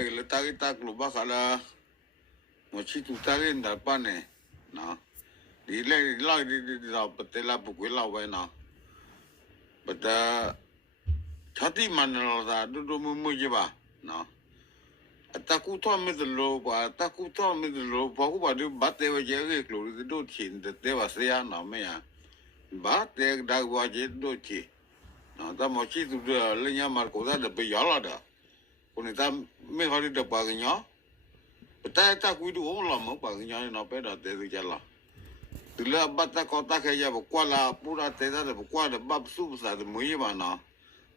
le tarita globa kala mochi tu tarin da pane na di le la di da patela bukwela we na but chati manalo da do mu je ba na ataku to me de lo ba ataku to me de lo ba ku ba de ba te we je ke klo do chin de te ba se ya na me ya ba te da wa je do chi na da mochi tu le nya mar ko da de be ya la daคนนี้ถ้าไม่เขาได้ดับปากกันเนาะแต่ถ้าคุยดูโอ้ละมั้งปากกันเนาะเนาะเป็นอะไรตัวจัลละถึงแล้วบัตรก็ตาแค่ยาบอกว่าละพูดอะไรแต่บอกว่าเดี๋ยวบับสู้ภาษาเดี๋ยวมือยี่บ้านเนาะ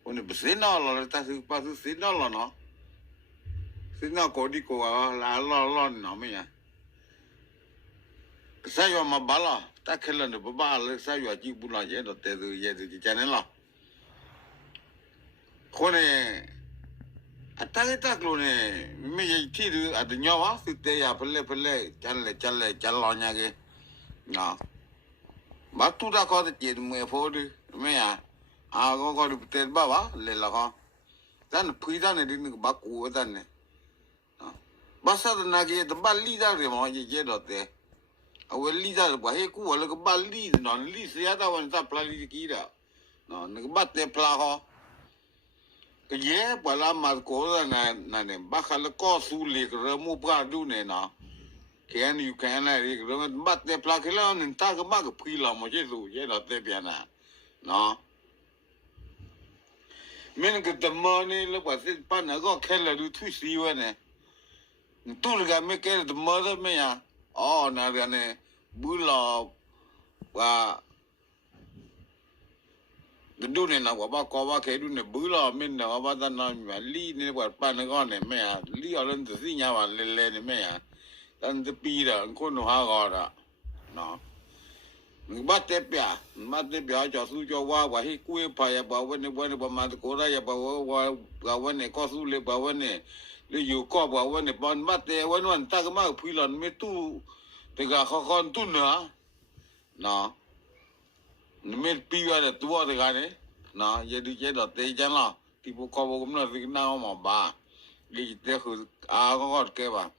คนนี้เป็นสิ่งนั้นละแต่สิ่งปัจจุบันสิ่งนั้นละเนาะสิ่งนั้นก็ดีกว่าละละเนาะไม่ยังใส่ยามาบ้าละแต่แค่ละเนี่ยบ้าเลยใส่ยาจีบุญละเยอะแต่ตัวเยอะตัวจันนี่ละคนนี้Atagita clone, me tiru at the Nova, they are pele, challenge again. No. But to the cottage, me for the mea, I go to tell Baba, Lelaha. Then put on a didn't back over than it. Bassa the nugget, the ball leader, the jet out there. I will lead out by Heku, like a ball lead, non least the other ones are planning to get out. No, but they plow. Yeah, but I'm not going to Bakala Cosu, remove Gardune. Can you can remember, but they pluck alone and talk about a pila mojesu, yet not the piano. No. Men get the money, look what it pan, I got Keller to twist you in it. Two got make it the mother mea. Oh, now then, Bulla. The doing na waba kawa ke do ne bula min na waba da na li ne wa pa na go ne me ya li o len si nya wa le ne me ya dan de pi da ko no ha ga da no ba te pya jo su jo wa hi ku pa ya ba we ne ba ma ko ra ya ba wa ga we ne ko su le ba we ne le yu ko ba we ne ban ma te we no ta ga ma phi lon me tu te ga kho khon tu na no Mil piwa de tuwa de gane, na jadi jadi te jangan tipu kau bukan nak fikna oma ba, li te khu agak ke ba.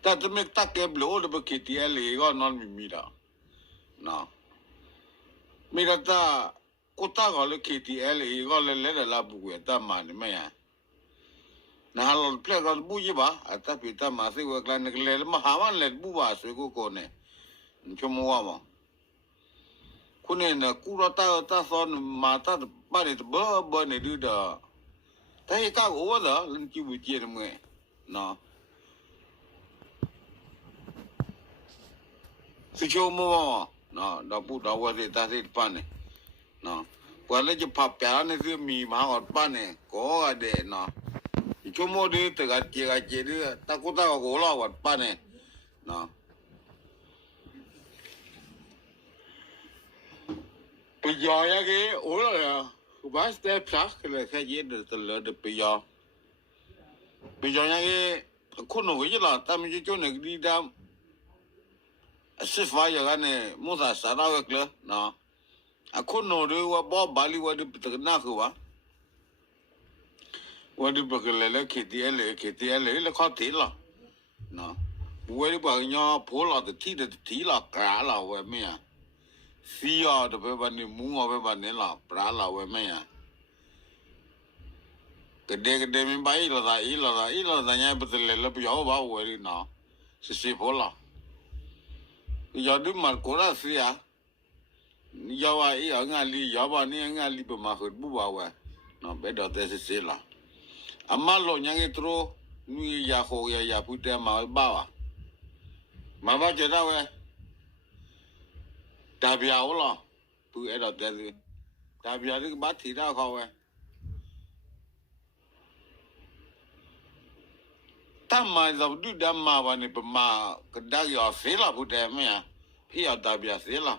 Tapi mek tak ke belo de bekiti ele ko non mimira, na. Mira ta kota ko le kiti ele ko le la buku ta mani me ya. Na halal plek ko buji ba, tapi ta masih ko klan le mahawan le buwa so ko ne. Cuma wa Kunen kurata ta son mata bani ba ne du da ta ka o da lin ki bu je me no si cho mo no da pu da wa de ta se pa ne no kwa le je pa pya ne se mi ma ko pa ne ko ga de no si cho mo de te ga je de ta ko ta ko la wa pa ne no bây giờ ya cái ủa là bác step khác là cái gì được từ từ bây giờ ya cái con nó cái là ta mình cho này đi ra sẽ phải giờ cái này mua ra sao đó cái nữa nó con nó đi qua bỏ bali qua đi từ na khua qua đi bực là cái gì là khó tí là nó qua đi bực nhau phố là thì là cả là vậy mấy à Sia de pe bani munga pe bani la prala we me ya. Gede min bai la da nya betul le pe yo ba we ri na. Si bola. Ya du mar ko ra sia. Ya wa ngali ya ba ni ngali pe ma khut bu ba we. No be do te si la. Amalo nya ngi tro ni ya ho ya pu te ma ba wa. Ma ba je da we. Dabia ola, pu era deli. Dabia ni ba ti da kau eh. Tamai zau du damma wa ni pema kedai ya sela pu de me ya. Pia dabia sela.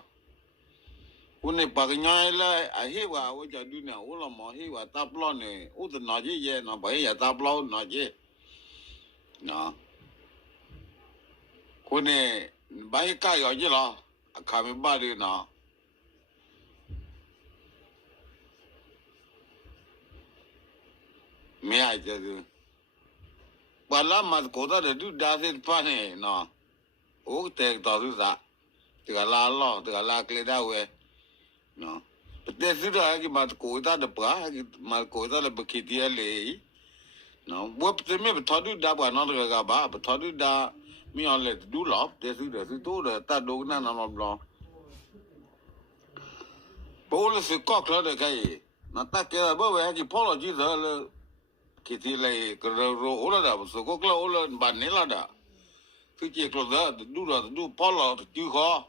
Une bagnya la ahi wa o ja du na ola ma hi wa taplo ne o de na ji ye na ba ya taplo na ji. Na. Kune ba ka yo ji la. Kami balik na, me ai je du bala ma ko da de du da se pa ne no o te to su sa te ga la lo te ga la kle da we no te su da ki ma ko da de pa ki ma ko da le ki ti le no wo te me to du da ba no ga ba to du da mi on le du lo te su to de ta do na na lo bo le se ko kla de kai na ta ke ba we ki apology da le ki ti le ko ro o la da so ko kla o la ba ne la da tu che kla da du polo tu kho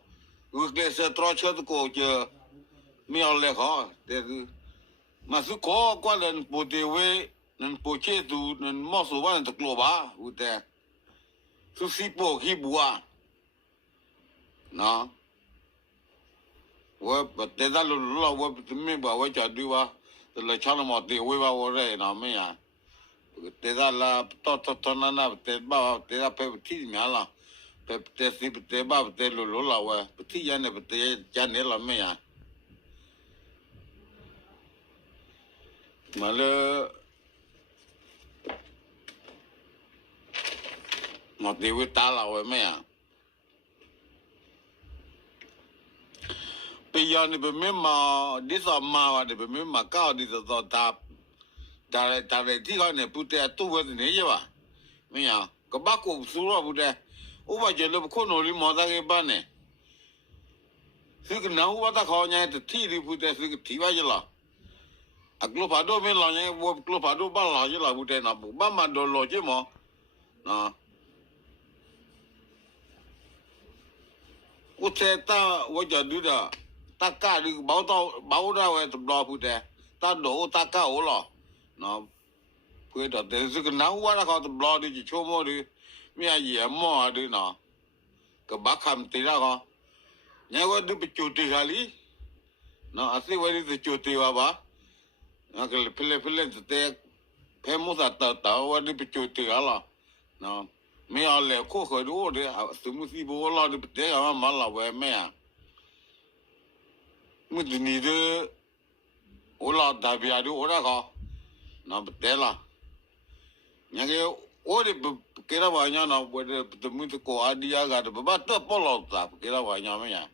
u ke se tro che ko je mi on le kho te ma su ko kwa le po te we nen po che tu nen mo so ba te klo ba u te su si po ki bua no wo ba te da lo wo te me ba wo cha du ba te le cha mo te we ba wo re na me ya te da la to na te ba te da pe ti mi ala pe te si te ba te lo la wa ti ya ne te ya ne la me ya ma le mo te we ta la wa me ya pe ya ne be me ma di sa ma wa de be me ma ka di so ta ta le ti ga ne pu te tu we ne ye ba me ya ko ba ko su ro bu de o ba je le ko no li mo da ke ba ne su ke na u ba ta kho nya te ti ri pu te su ke ti ba je la a klo pa do me la nya wo klo pa do ba la je la bu te na bu ba ma do lo je mo na u te ta wo ja du da ta ka ri ba da we to lo pu te ta do ta ka o lo no pu da de su ke na u ba ka to lo di cho mo di mi ya ye mo a di na ka ba kham ti ra ko nya wo du pu chu ti ga li no a se we di chu ti wa ba na ke pele te pe mo sa ta wo di pu chu ti ga la no me a le ko ko do de su mu si bo la de te ya ma la we me ya mu di ni de o la da bia do o ra ko na te la nya ke o de ke ra ba nya na bo de mu ko a di ya ga de ba te po lo ta ke ra ba nya me ya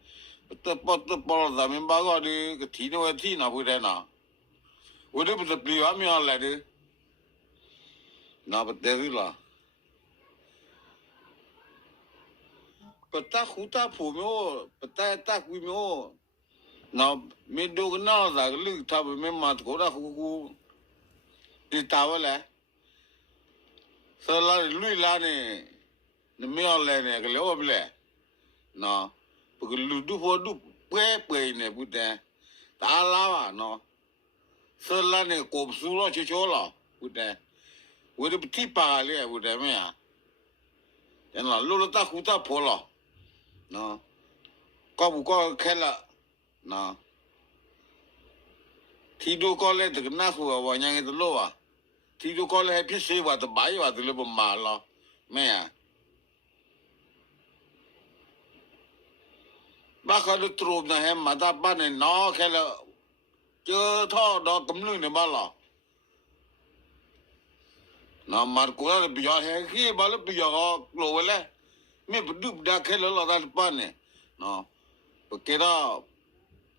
te po lo da me ba ga de ke ti no ti na bu de na o de bu de pli wa me a la de na ba te ri la pata khuta phu mo pata ta ku mo na me do na za lu ta me ma ko da khu ti ta wa le so la lu la ne me le ne ke le o ble na bu lu du pho du pwe ne bu de ta la ba no so la ne ko su lo cho la bu de wo de ti pa le bu de me ya en la lu ta khuta pho la no có bù có khen là nó thì đôi con lên từ cái nát của vào nhà người ta lô à thì đôi con lên biết xe vào từ bãi vào từ lên bầm mà lo mẹ à bác có được trộm này em mà ta bắt này nó khen là chưa thọ đó cấm lưng này bao lo nó mà cũng là bây giờ hay khi bao lúc bây giờ lộ lên me bu da ke lo da pa ne no porque da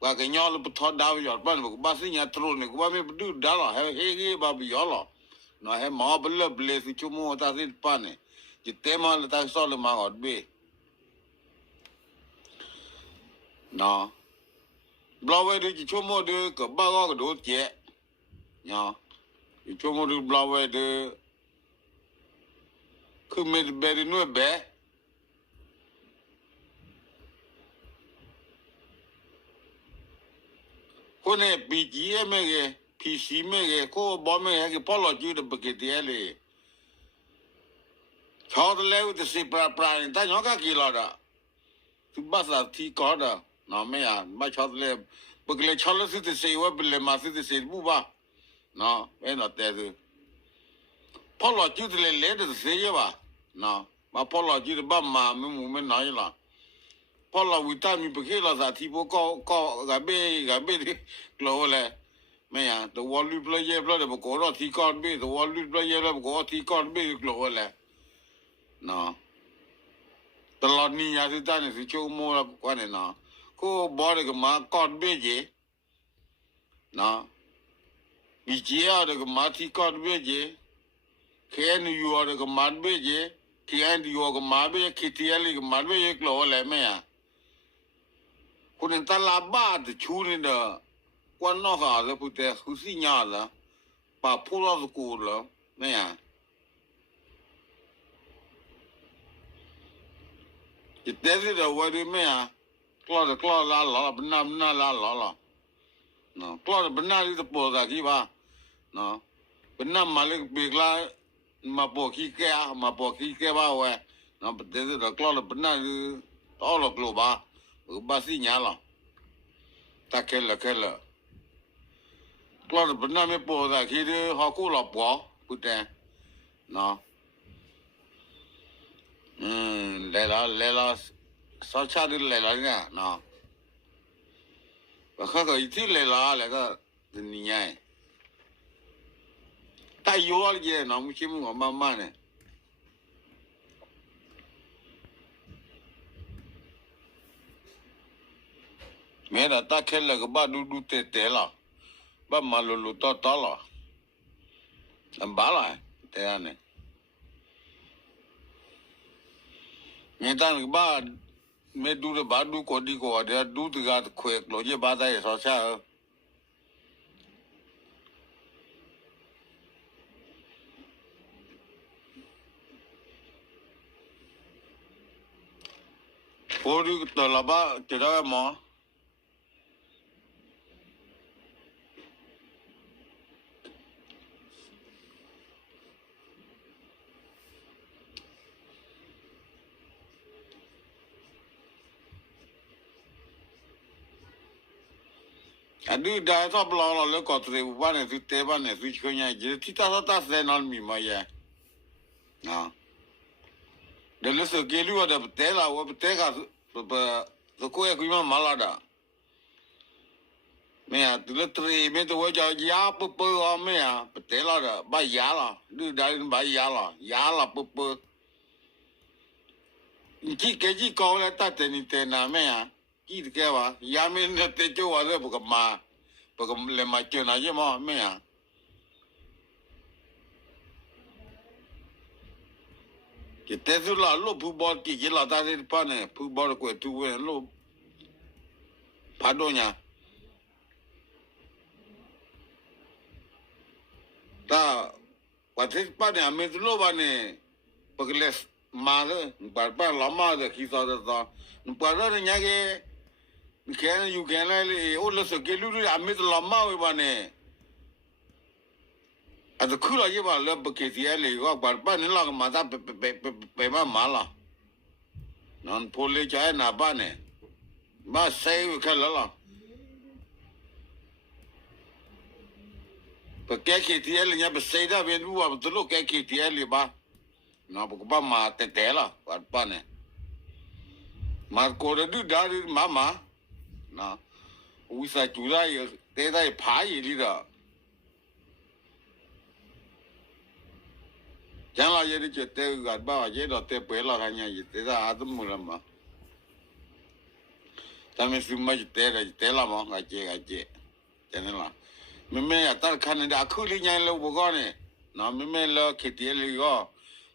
wa ke nyol bu tho da yo pa ne ba si nya tro ne ba me bu da la he ba bi yo lo no he ma bu le ble si chu mo ta si pa ne ji te ma le ta so le ma god be no blo we de ji chu mo de ko ba go do je nya ji chu mo de blo we de ku me be de no be ko ne PG me ge PC me ge ko bo me ge apology de ke de le chod le de si pra ta nyo ka ki la da tu ba sa ti ko da no me ya ba chod le bu le chod le si de se wa le ma si de se bu ba no e no te de apology de le de se ye ba no ba apology de ba ma me na yi la Paula wita mi porque la za tipo ko ga be de lo le me ya the wall you play ye blood but go he can't be the wall you play ye blood go he can't be glow le no the lot ni ya ti ta ni si chu mo la kwa ne no ko bo de ma can't be je no bi je ya de ma ti can't be je ke ni you are de ma be je ke and you are ma be ke ti ya li ma be ye glow le me ya ko ni ta la ba de chu ni de quan nó cả là bút tê hú xí nhà là bà phô lo được cù là mấy à chỉ té thì đâu vậy đi mấy à clo la la bên nam la la la nó clo bên nam đi tập bộ ra kia ba nó bên nam mà lấy việc la mà bộ kia ba vậy nó bên té thì đâu clo bên nam đi to là clo ba ba xí nhà là ta kêu là clo bên nam mới bộ ra khi đi họ cố lọp bỏ bút tê nó lấy la sao cha đi lấy la nha nó và khác cái thứ lấy la cái gì nhỉ ta yêu cái gì nó mới chịu ngon mà mà này mẹ đã ta kêu là cái ba đu tê la ba mà lù to la làm bả lại thế anh này người ta cái ba mẹ đu được ba đu có đi có để đu từ cái khỏe rồi chứ ba tay sao sao cô đi từ là ba chỉ đó mà anh đi đại tháp lo là có thể ban này thì tế ban này thì chơi nhà chỉ thì ta sẽ nói mì mà vậy à để lúc sau kia lưu ở tế là ở tế cả tôi coi cái mà là đó mẹ à từ lúc три mẹ tôi cho giá bơ mẹ à tế là đó bay giá là đi đại bay giá là bơ chỉ câu là ta tên nào mẹ à chỉ cái mà giá mình là tên chỗ ở đây bậc làm mà chuyện này chứ mà mẹ à cái tên số là lúc phụ bò cái là ta đi bán này phụ bò của tu về lúc phá đồ nhà ta và thế bán này mình lúc bán này bậc less mà đó bán lắm mà đó khi sao đó bán đó nhà cái you can lại ô lúc sau cái lúc đó mình lắm mà vậy bán này à tôi cứ là vậy là bậc cái gì ấy cái bán này là cái mà ta bị mà là nó phô lấy trái na bán này mà say cái là bậc cái gì ấy nhà bậc say đó bên đua bậc lúc cái gì ấy ba nó bậc ba mà tệ là bán này mà cô đó đi ra đi mà nó uống say chủ ra tệ ra phá gì đi đó chẳng là gì đi chơi tệ gạt bao giờ đó tệ bể là cái nhà gì tệ ra ăn tôm mồm mà ta mình xem mấy tệ là mà cái chơi cho nên là mình à ta khăn này khử đi nhà lâu bữa này nó mình là khi tiệt đi có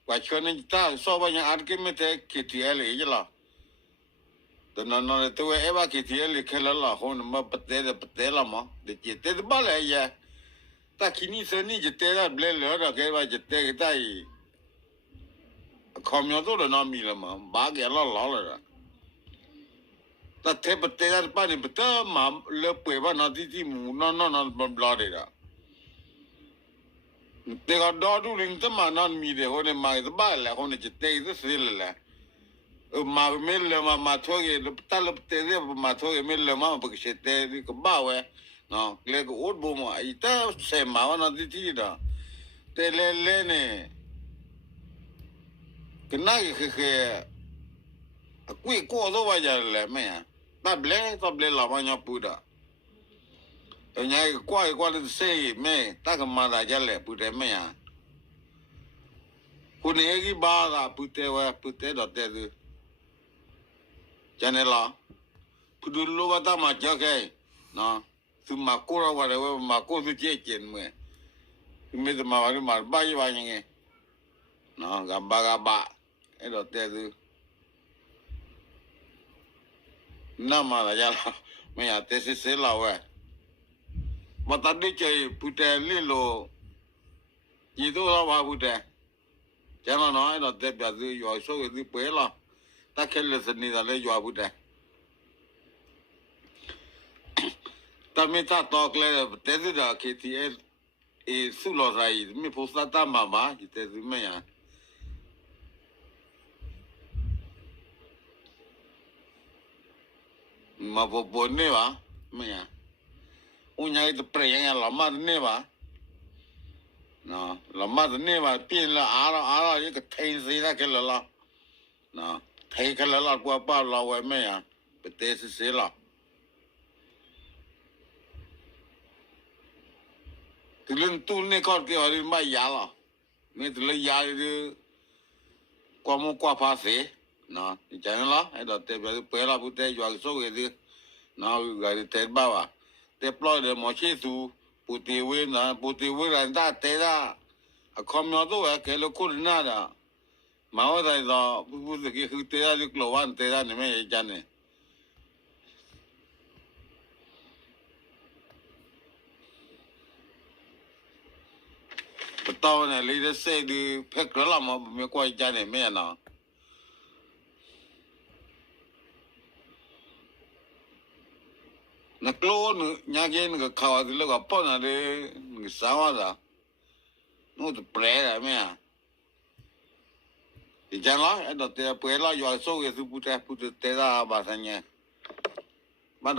và cho nên ta so với nhà ăn cái mình thấy khi tiệt đi chứ là từ nó tôi em bảo khi tiệt đi cái là hôm mà bật tệ là mà để chơi tệ bao lại vậy ta khi ní sơn ní chơi tệ là bể lửa rồi cái bà chơi tệ cái tay không nhớ tôi là nó mì là mà ba cái là rồi ta thấy bật tệ là ba này bật tơ mà lỡ bể ba nó tí mù nó lo đấy đó tệ cái đó đủ linh tâm mà nó mì đấy hôm nay mà cái ba là hôm nay chơi tệ cái gì là mà mình là mà thôi cái ta là tệ đấy mà thôi cái mình là mà bực chơi tệ đi cái ba vậy nó cái ốt bù mà ít ta xem mà nó tí đó tệ lên này cái này cái quỷ cô đâu vậy là mẹ ta ble làm anh nhóc bự đó 人家挂一挂的谁没？大个妈大家来不得没呀？我那个爸个不得哇，不得到得的，真的啦。不都老把大马叫开，那是马过了我的，我马过是借钱没？没得马话的马巴一万人个，那个巴，哎到得的，那嘛大家啦，没呀，这是谁老喂？我当地去不得里路，一度老话不得。ကျန်တော့အဲ့တော့တက်ပြစီရွာဆိုရည်ပွဲလာတက်ခဲလက်စနေတာလေရွာဘူးတဲ့တမင်တော့ကလေးတဲ့စီတာ KTL အေးဆူလောဆိုင်မြေပိုစတာမမဒီတဲ့စီမယာမဘောနေပါမယာဦးညာတဲ့ပြရရလာမနေပါနော်လမတ်နေပါပြင်လာအားရကထိုင်စီလာကလလာနော်ထိုင်ကလလာကွာပါလာဝဲမဲရပတေးစီလာဒီလန်တူနေကောက်ပြော်ဒီမရလာမြေတလေရာဒီကွာမကွာဖာစေနော်ဒီကျန်လာအဲ့တော့တေပဲလာဘူးတေရွာဆိုရည်နော်ဂါရီတေဘာဝတေပလော့တယ်မရှိသူပူတီဝေးနာပူတီဝေးရန်တာတဲတာအခမတော်တော့ကဲလို့ခုနာတာမောင်တိုင်းတော့ပူစကီခူတဲရဒီကလောဝန်တဲတာနေမဲကြနေပတော်နဲ့လေးတဲ့စိတ်ဒီဖက်ကလာမမြေကွာကြနေမဲနော်နကလောညာကျင်းကခါဝဒီလောကပေါ်နေတယ်စားဝတာနို့ပရဲရမဲဒီကျန်လာအဲ့တော့တဲပွဲလာရွာဆိုရစုပူတဲတာပါစညာမတော့